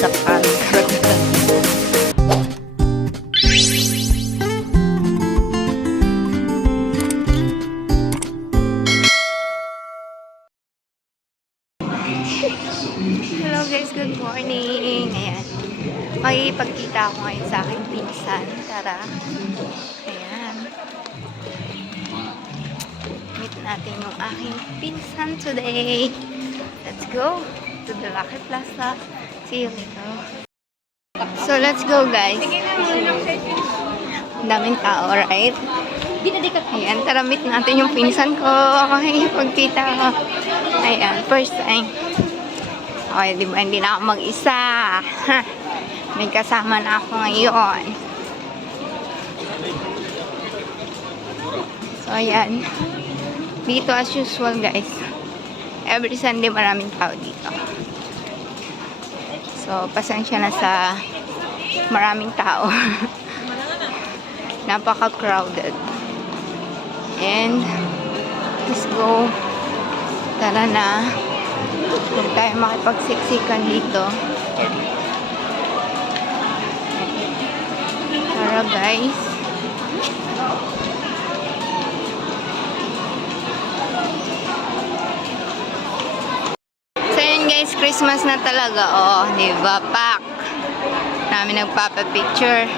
nasaktan. Hello guys, good morning. Ayan. Makikipagkita ako ngayon sa aking pinsan. Tara. Ayan. Meet natin yung aking pinsan today. Let's go to the Lucky Plaza. See you later. So, let's go, guys. Daming tao, right? Ayan, tara meet natin yung pinsan ko. Makikipagkita ako. Ayan, first time. Okay, di ba? Hindi na ako mag-isa. May kasama na ako ngayon. So, ayan. Dito as usual, guys. Every Sunday maraming tao dito. So, pasensya na sa maraming tao. Napaka-crowded. And, let's go. Tara na. Huwag tayo makipagsiksikan dito. Tara guys. Christmas na talaga. Oh, di ba? Pack. Namin nagpapa-picture.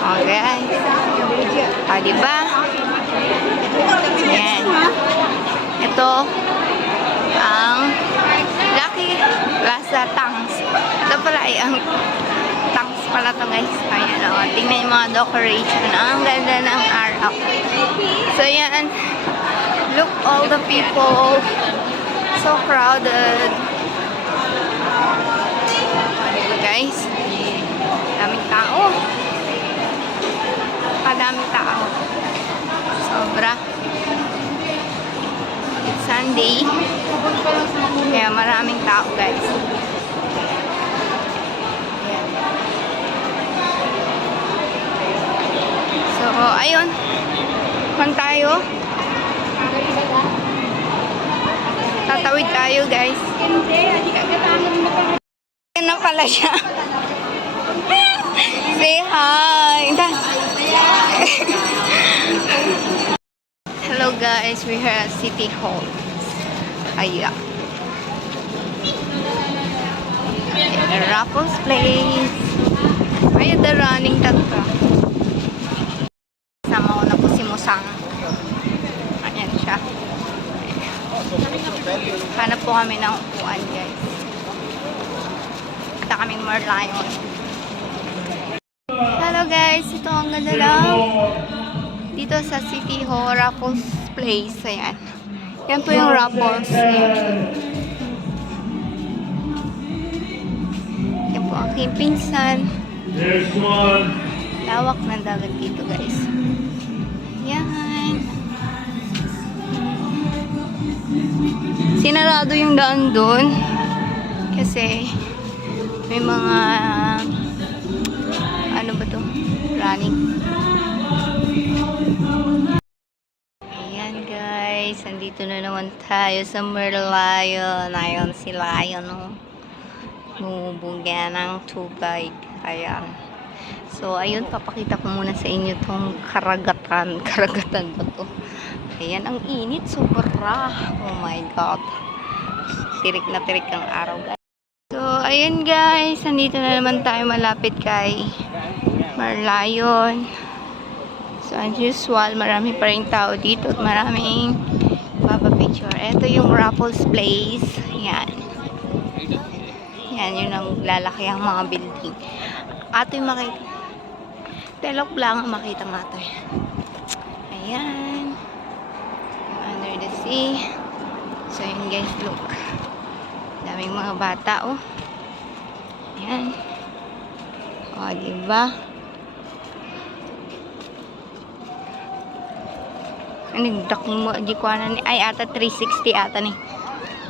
Oh guys. Ah, di ba? Yan. Ito ang Lucky Plaza Tangs. Ito pala ay ang Tangs pala to guys. Ayan o. Tingnan yung mga decoration. Ang ganda ng araw. So yan. Look all the people. So crowded. Diba guys? Daming tao. Kadaming tao. Sobra. It's Sunday. Kaya maraming tao guys. So, ayun. Kung tayo. Tatawid tayo guys. Ayan na pala siya. Say hi. Hello guys, we're here at City Hall. Kaya. In Raffles Place. Ay, the running tagka. Sama ko na po si Musang. Ayan siya. Hanap po kami ng upuan guys. Kita kaming Merlion. Hello guys, ito ang ganda lang dito sa City Hall, Raffles Place. Ayan. Yan po yung Raffles. Ayan. Yan po ang aking pinsan. Lawak ng dagat dito guys. Yan. Sinarado yung daan doon. Kasi may mga ano ba to? Running. Ayan guys, andito na naman tayo sa Merlion. Ayan si Lion, no? Bumubugyan ng tubig. Ayan. So, ayun, papakita ko muna sa inyo tong karagatan. Karagatan ba to? Ayan, ang init. Sobra. Oh my God. Tirik na tirik ang araw, guys. So, ayun guys. Andito na naman tayo malapit kay Merlion. So, as usual, marami pa rin tao dito at maraming picture. Ito yung Raffles Place. Yan. Yan, yun ang lalaki ang mga building. Ato yung makita. Telok lang ang makita nga to. Ayan. Under the sea. So, yun guys, look. Daming mga bata, oh. Ayan. O, diba? Nagdak mo, di ko na ni, ay ata 360 ata ni.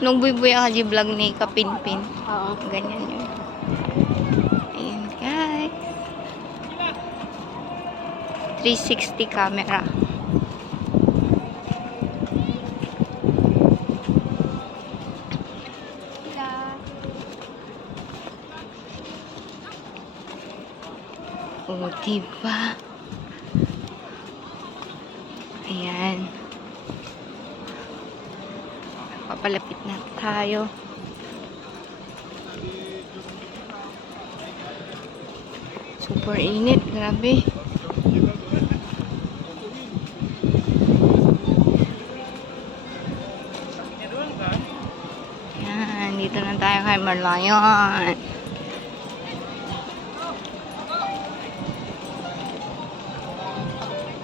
Nung buibuya ka di vlog ni Kapinpin. Oo. Ganyan yun. Ayan guys. 360 camera. O, diba? Ayan. Papalapit na tayo. Super init, grabe. Yan, dito na tayo kay Merlion.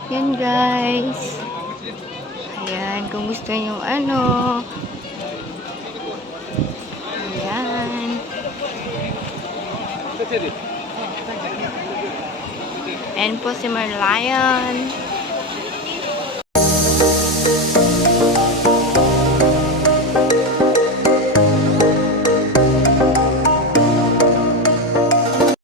Yan guys. Ayan, kung gusto nyo ano. Ayan. Ayan po si Merlion.